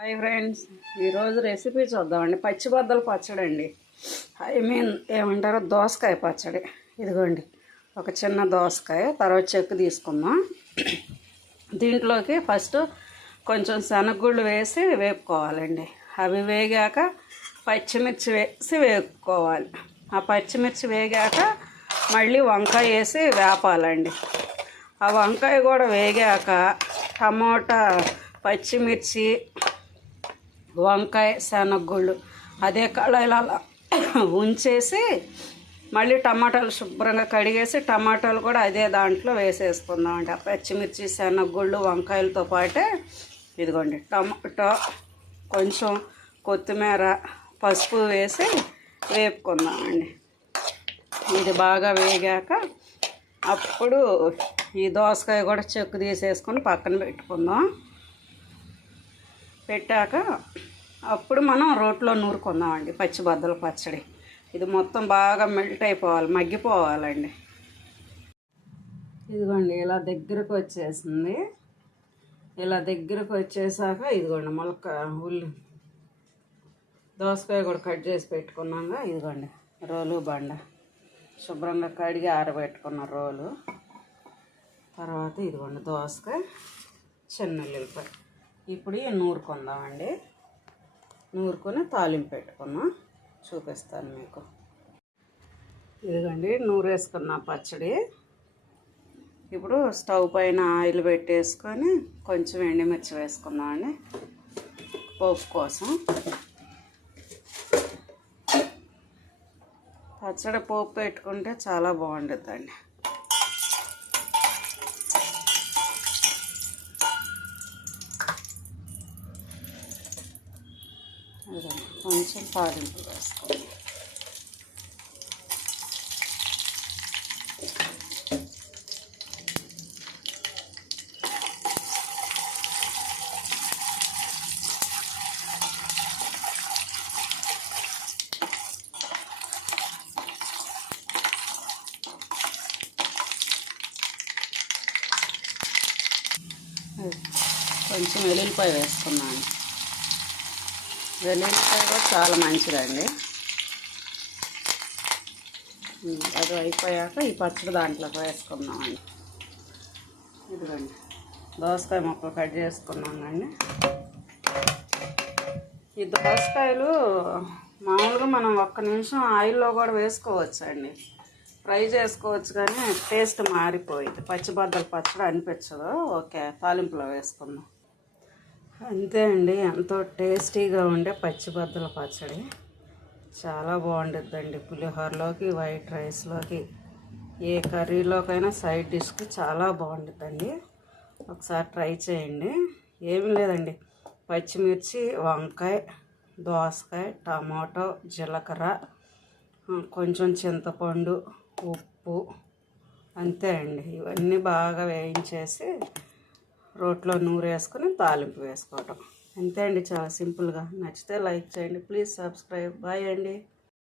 Hi friends, ఈరోజు recipe చూద్దామండి. పచ్చిబద్దల పచ్చడి అండి. ఏమంటారో దోసకాయ పచ్చడి. ఇదిగోండి, ఒక చిన్న దోసకాయ, తర్వాత చెక్కు తీసుకుందాం. దీంట్లోకి ఫస్ట్ కొంచెం శనగగుళ్ళు వేసి వేపుకోవాలండి. అవి వేగాక పచ్చిమిర్చి వేసి వేపుకోవాలి. ఆ పచ్చిమిర్చి వేగాక మళ్ళీ వంకాయ వేసి వేపాలండి. ఆ వంకాయ కూడా వేగాక టమోటా, పచ్చిమిర్చి, వంకాయ, శనగగుళ్ళు అదే కళాయిలో ఉంచేసి మళ్ళీ టమాటాలు శుభ్రంగా కడిగేసి టమాటాలు కూడా అదే దాంట్లో వేసేసుకుందామండి. ఆ పచ్చిమిర్చి, శనగగుళ్ళు, వంకాయలతో పాటే ఇదిగోండి టమాటో, కొంచెం కొత్తిమీర, పసుపు వేసి వేపుకుందామండి. ఇది బాగా వేగాక అప్పుడు ఈ దోసకాయ కూడా చెక్కు తీసేసుకొని పక్కన పెట్టుకుందాం. పెట్టాక అప్పుడు మనం రోట్లో నూరుకుందామండి పచ్చిబద్దల పచ్చడి. ఇది మొత్తం బాగా మెల్ట్ అయిపోవాలి, మగ్గిపోవాలండి. ఇదిగోండి ఇలా దగ్గరకు వచ్చేసింది. ఇలా దగ్గరకు వచ్చేసాక ఇదిగోండి దోసకాయ కూడా కట్ చేసి పెట్టుకున్నాక ఇదిగోండి రోలు బండ శుభ్రంగా కడిగి ఆరబెట్టుకున్న రోలు. తర్వాత ఇదిగోండి దోసకాయ, చిన్న ఉల్లిపాయ. ఇప్పుడు నూరుకుందామండి. నూరుకొని తాలింపు పెట్టుకున్నాం, చూపిస్తాను మీకు. ఇదిగోండి నూరేసుకున్న పచ్చడి. ఇప్పుడు స్టవ్ పైన ఆయిల్ పెట్టేసుకొని కొంచెం ఎండుమిర్చి వేసుకుందామండి పోపు కోసం. పచ్చడి పోపు పెట్టుకుంటే చాలా బాగుంటుందండి. కొంచెం తాలింపు వేసుకోండి. కొంచెం వెల్లుల్లిపాయ వేసుకున్నాను. వెల్లుల్లిపాయ కూడా చాలా మంచిదండి. అది అయిపోయాక ఈ పచ్చడి దాంట్లోకి వేసుకుందామండి. ఇదిగోండి దోసకాయ ముక్కలు కట్ చేసుకున్నాం అండి. ఈ దోసకాయలు మామూలుగా మనం 1 నిమిషం ఆయిల్లో కూడా వేసుకోవచ్చు అండి, ఫ్రై చేసుకోవచ్చు. కానీ టేస్ట్ మారిపోయింది, పచ్చిబద్దల పచ్చడి అనిపించదు. ఓకే, తాలింపులో వేసుకుందాం. అంతే అండి, ఎంతో టేస్టీగా ఉండే పచ్చిబద్దల పచ్చడి. చాలా బాగుంటుందండి. పులిహోరలోకి, వైట్ రైస్లోకి, ఏ కర్రీలోకైనా సైడ్ డిష్కి చాలా బాగుంటుందండి. ఒకసారి ట్రై చేయండి. ఏమి లేదండి, పచ్చిమిర్చి, వంకాయ, దోసకాయ, టమాటో, జీలకర్ర, కొంచెం చింతపండు, ఉప్పు, అంతే అండి. ఇవన్నీ బాగా వేయించేసి రోట్లో నూరేసుకొని తాలింపు వేసుకోవటం. అంతే అండి, చాలా సింపుల్గా. నచ్చితే లైక్ చేయండి, ప్లీజ్ సబ్స్క్రైబ్. బాయ్ అండి.